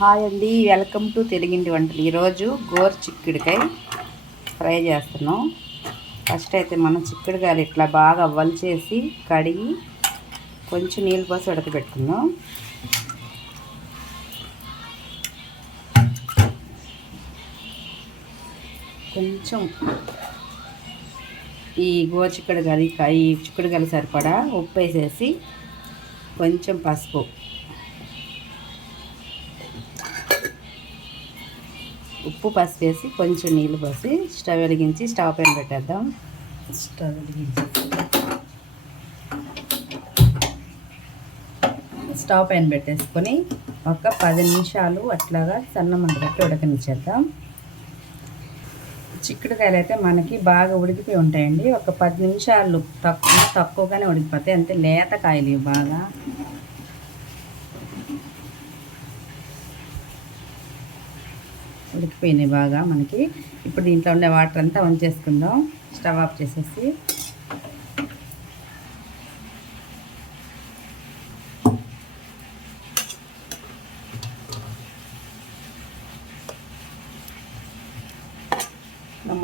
Hi అండి, welcome to తెలుగింటి వంటలు. ఈరోజు గోరు చిక్కుడుకాయ ఫ్రై చేస్తున్నాం. ఫస్ట్ అయితే మనం చిక్కుడుకాయలు ఇట్లా బాగా వలిచేసి కడిగి కొంచెం నీళ్ళు పోసి ఉడకబెట్టుకుందాం. కొంచెం ఈ గోరు చిక్కుడుకాయలు సరిపడా ఉప్పు వేసేసి కొంచెం పసుపు, వేసి కొంచెం నీళ్ళు పోసి స్టవ్ వెలిగించి స్టవ్ పైన పెట్టేద్దాం. స్టవ్ పైన పెట్టేసుకొని ఒక 10 నిమిషాలు అట్లాగా సన్న మంట పెట్టి ఉడకనిచ్చేద్దాం. చిక్కుడుకాయలు అయితే మనకి బాగా ఉడికిపోయి ఉంటాయండి. ఒక 10 నిమిషాలు తక్కువగానే ఉడికిపోతాయి. అంతే, లేత కాయలు బాగా. ఉడికిపోయినాయి బాగా మనకి. ఇప్పుడు దీంట్లో ఉండే వాటర్ అంతా వంచేసుకుందాం. స్టవ్ ఆఫ్ చేసేసి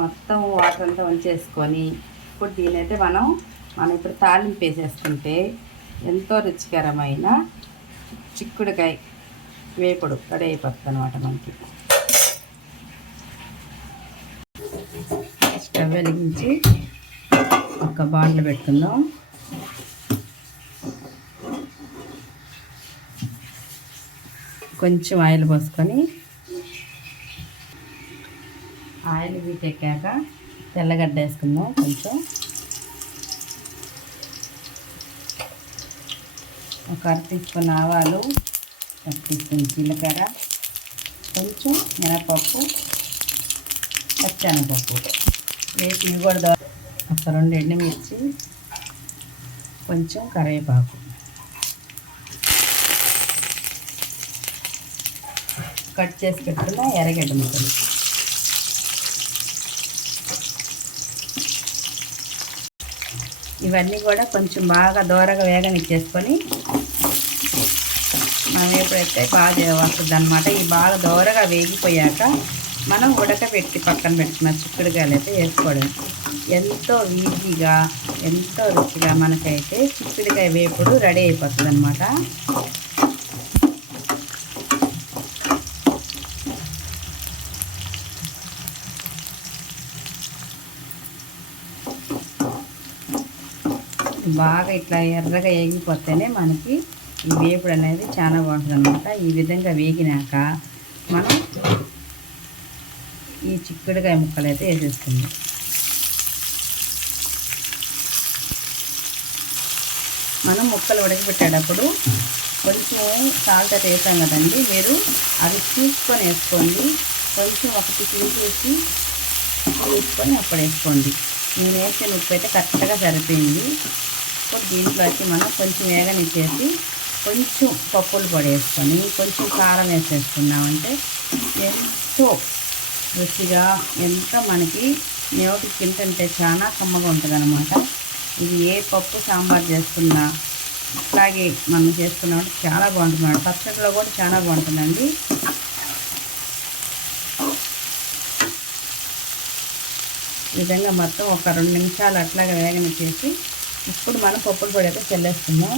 మొత్తం వాటర్ అంతా వంచేసుకొని ఇప్పుడు దీనైతే మనం ఇప్పుడు తాలింపు వేసేసుకుంటే ఎంతో రుచికరమైన చిక్కుడుకాయ వేపుడు రెడీ అయిపోతుంది అనమాట మనకి. స్టవ్ వెలిగించి ఒక బాండ్లు పెట్టుకుందాం. కొంచెం ఆయిల్ పోసుకొని ఆయిల్ వీటెక్కాక తెల్లగడ్డ వేసుకుందాం. కొంచెం ఒక 1/2 టీ స్పూన్ ఆవాలు, 1 టీ స్పూన్ జీలకర్ర, కొంచెం మినపప్పు, పచ్చెనగపప్పు వేసి ఇవి కూడా ఒక 2 ఎండుమిర్చి, కొంచెం కరివేపాకు, కట్ చేసి పెట్టుకున్న ఎర్రగడ్డ ముక్కలు, ఇవన్నీ కూడా కొంచెం బాగా దూరగా వేగనిచ్చేసుకొని మనం ఎప్పుడైతే బాగా వస్తుంది అనమాట. ఈ బాగా దూరగా వేగిపోయాక మనం ఉడకబెట్టి పక్కన పెట్టుకున్న చిక్కుడుకాయలు అయితే వేసుకోవడం. ఎంతో ఈజీగా ఎంతో రుచిగా మనకైతే చిక్కుడుకాయ వేపుడు రెడీ అయిపోతుంది అనమాట. బాగా ఇట్లా ఎర్రగా వేగిపోతేనే మనకి ఈ వేపుడు అనేది చాలా బాగుంటుంది అనమాట. ఈ విధంగా వేగినాక మనం ఈ చిక్కుడుకాయ ముక్కలు అయితే వేసేస్తుంది. మనం ముక్కలు ఉడకబెట్టేటప్పుడు కొంచెం సాల్ట్ అయితే వేసాం కదండి, మీరు అవి చూసుకొని వేసుకోండి. కొంచెం ఒకటి తీసేసి తీసుకొని అప్పుడు వేసుకోండి. నేను వేసిన ఉప్పు అయితే కరెక్ట్గా సరిపోయింది. ఇప్పుడు దీంట్లో అయితే మనం కొంచెం వేగనిచ్చేసి కొంచెం పప్పుల పొడి వేసుకొని కొంచెం కారం వేసేసుకున్నామంటే ఎంతో రుచిగా ఎంతో మనకి నోటికి తింటుంటే చాలా కమ్మగా ఉంటుంది అనమాట. ఇది ఏ పప్పు సాంబార్ చేసుకున్నా ఇట్లాగే మనం చేసుకున్నామంటే చాలా బాగుంటుంది. పచ్చడిలో కూడా చాలా బాగుంటుందండి. ఈ విధంగా మొత్తం ఒక 2 నిమిషాలు అట్లాగా వేగనిచ్చేసి ఇప్పుడు మనం పప్పుల పొడి అయితే చల్లేస్తున్నాం.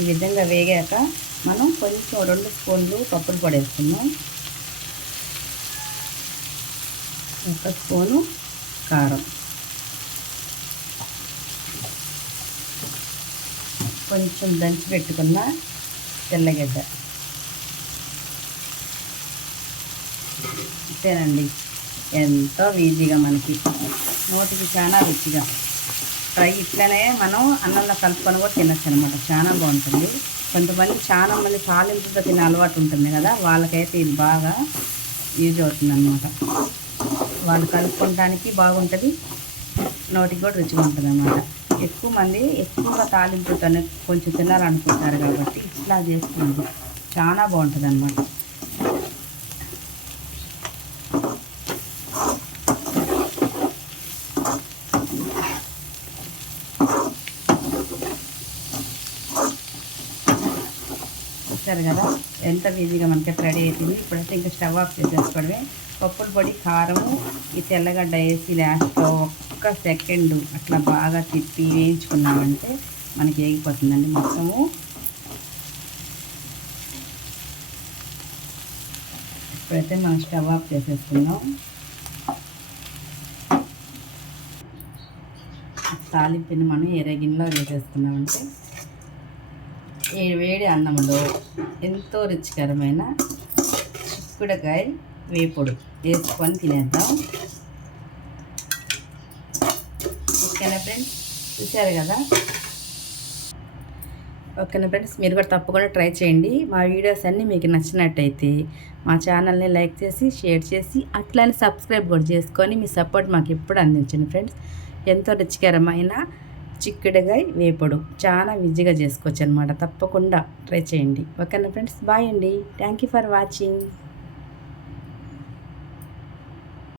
ఈ విధంగా వేగాక మనం కొంచెం 2 స్పూన్లు పప్పుల పొడి వేస్తున్నాం. 1 స్పూను కారం, కొంచెం దంచి పెట్టుకున్న తెల్లగడ్డ. అంతేనండి, ఎంతో ఈజీగా మనకి నోటికి చాలా రుచిగా ఫ్రై ఇట్లనే మనం అన్నంలో కలుపుకొని కూడా తినచ్చు అనమాట. చాలా బాగుంటుంది. చాలా మంది తాలింపుతో తినే అలవాటు ఉంటుంది కదా, వాళ్ళకైతే ఇది బాగా యూజ్ అవుతుంది అనమాట. వాళ్ళు కలుపుకోవడానికి బాగుంటుంది, నోటికి కూడా రుచిగా ఉంటుంది అన్నమాట. ఎక్కువ మంది ఎక్కువగా తాలింపుతోనే కొంచెం తినాలనుకుంటారు కాబట్టి ఇట్లా చేసుకుంది చాలా బాగుంటుంది అన్నమాట. చూస్తారు కదా, ఎంత ఈజీగా మనకి రెడీ అవుతుంది. ఇప్పుడైతే ఇంకా స్టవ్ ఆఫ్ చేసేసుకోవడమే. పప్పుల పొడి, కారము, ఈ తెల్లగడ్డ వేసి లాస్ట్లో ఒక్క సెకండ్ అట్లా బాగా తిప్పి వేయించుకున్నామంటే మనకి వేగిపోతుందండి మొత్తము. ఇప్పుడైతే మనం స్టవ్ ఆఫ్ చేసేసుకుందాం. తాలింపుని మనం ఎర్రగిన్నెలో వేసేసుకున్నామంటే వేడి అన్నంలో ఎంతో రుచికరమైన చిక్కుడుకాయ వేపుడు వేసుకొని తినేద్దాం. ఓకేనా ఫ్రెండ్స్, చూసారు కదా. ఓకేనా ఫ్రెండ్స్, మీరు కూడా తప్పకుండా ట్రై చేయండి. మా వీడియోస్ అన్నీ మీకు నచ్చినట్టయితే మా ఛానల్ని లైక్ చేసి, షేర్ చేసి, అట్లానే సబ్స్క్రైబ్ కూడా చేసుకొని మీ సపోర్ట్ మాకు ఎప్పుడు అందించండి ఫ్రెండ్స్. ఎంతో రుచికరమైన చిక్కుడుకాయ వేపుడు చాలా ఈజీగా చేసుకోవచ్చు అనమాట. తప్పకుండా ట్రై చేయండి. ఓకేనా ఫ్రెండ్స్, బాయ్ అండి. Thank you for watching.